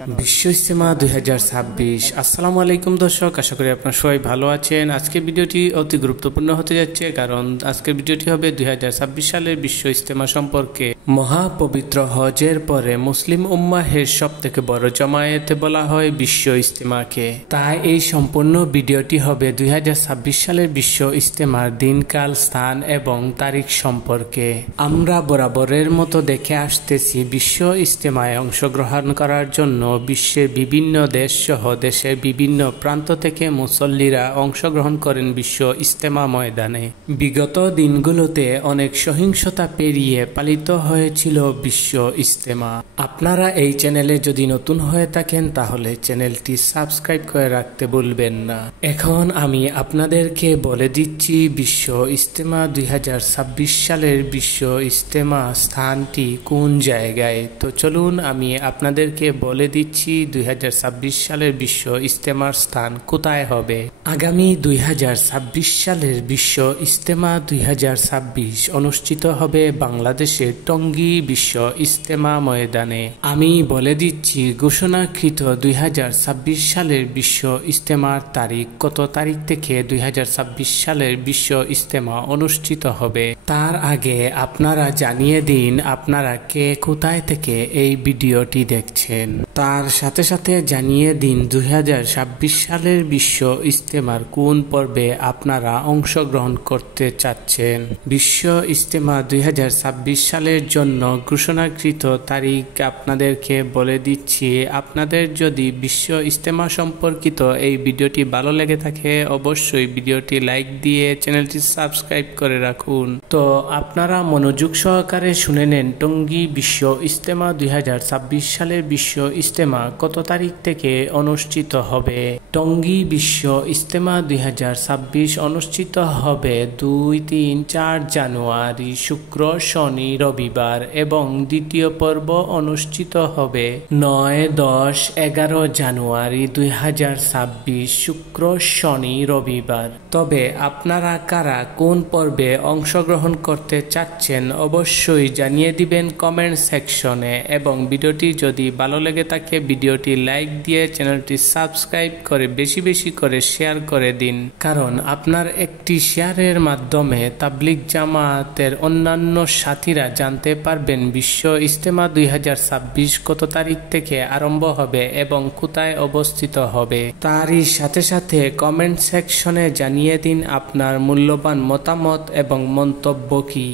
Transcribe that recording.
বিশ্ব ইজতেমা 2026। আসসালামু আলাইকুম দর্শক, আশা করি আপনারা সবাই ভালো আছেন। আজকের ভিডিওটি অতি গুরুত্বপূর্ণ হতে যাচ্ছে, কারণ আজকের ভিডিওটি হবে 2026 সালের বিশ্ব ইজতেমা সম্পর্কে। মহাপবিত্র হজের পরে মুসলিম উম্মাহের সব থেকে বড় জমায়েতে বলা হয় বিশ্ব ইজতেমাকে। তাই এই সম্পূর্ণ ভিডিওটি হবে 2026 সালের বিশ্ব ইজতেমার দিনকাল, স্থান এবং তারিখ সম্পর্কে। আমরা বরাবরের মতো দেখে আসতেছি বিশ্ব ইজতেমায় অংশগ্রহণ করার জন্য বিশ্বের বিভিন্ন দেশ সহ দেশের বিভিন্ন প্রান্ত থেকে মুসল্লিরা অংশগ্রহণ করেন বিশ্ব ইজতেমা ময়দানে। বিগত দিনগুলোতে অনেক সহিংসতা পেরিয়ে পালিত হয়েছিল বিশ্ব ইজতেমা। আপনারা এই চ্যানেলে যদি নতুন হয়ে থাকেন তাহলে চ্যানেলটি সাবস্ক্রাইব করে রাখতে ভুলবেন না। এখন আমি আপনাদেরকে বলে দিচ্ছি বিশ্ব ইজতেমা 2026 সালের বিশ্ব ইজতেমা স্থানটি কোন জায়গায়। তো চলুন আমি আপনাদেরকে বলে দিচ্ছি 2026 সালের বিশ্ব ইজতেমার স্থান কোথায় হবে। আগামী 2026 সালের বিশ্ব ইজতেমা 2026 অনুষ্ঠিত হবে বাংলাদেশের টঙ্গী বিশ্ব ইজতেমা ময়দানে। আমি বলে দিচ্ছি ঘোষণাকৃত 2026 সালের বিশ্ব ইজতেমার তারিখ, কত তারিখ থেকে 2026 সালের বিশ্ব ইজতেমা অনুষ্ঠিত হবে। তার আগে আপনারা জানিয়ে দিন আপনারা কে কোথায় থেকে এই ভিডিওটি দেখছেন। তার সাথে সাথে জানিয়ে দিন 2026 সালের বিশ্ব ইজতেমার কোন পর্বে আপনারা অংশগ্রহণ করতে চাচ্ছেন। বিশ্ব ইজতেমা 2026 সালের জন্য ঘোষণাকৃত তারিখ আপনাদেরকে বলে দিচ্ছি। আপনাদের যদি বিশ্ব ইজতেমা সম্পর্কিত এই ভিডিওটি ভালো লেগে থাকে অবশ্যই ভিডিওটি লাইক দিয়ে চ্যানেলটি সাবস্ক্রাইব করে রাখুন। তো আপনারা মনোযোগ সহকারে শুনে নেন টঙ্গী বিশ্ব ইজতেমা 2026 সালের বিশ্ব ইজতেমা কত তারিখ থেকে অনুষ্ঠিত হবে। টঙ্গী বিশ্ব ইজতেমা 2026 অনুষ্ঠিত হবে 2, 3, 4 জানুয়ারি শুক্র, শনি, রবিবার এবং দ্বিতীয় পর্ব অনুষ্ঠিত হবে 9, 10, 11 জানুয়ারি 2026 শুক্র, শনি, রবিবার। তবে আপনারা কারা কোন পর্বে অংশগ্রহণ করতে চাচ্ছেন অবশ্যই জানিয়ে দিবেন কমেন্ট সেকশনে, এবং ভিডিওটি যদি ভালো লেগে থাকে ভিডিওটি লাইক দিয়ে চ্যানেলটি সাবস্ক্রাইব করে বেশি বেশি করে শেয়ার করে দিন, কারণ আপনার একটি শেয়ারের মাধ্যমে তাবলিগ জামাতের অন্যান্য সাথীরা জানতে পারবেন বিশ্ব ইজতেমা 2026 কত তারিখ থেকে আরম্ভ হবে এবং কোথায় অবস্থিত হবে। তারই সাথে সাথে কমেন্ট সেকশনে জানিয়ে দিন আপনার মূল্যবান মতামত এবং মন্তব্য কি।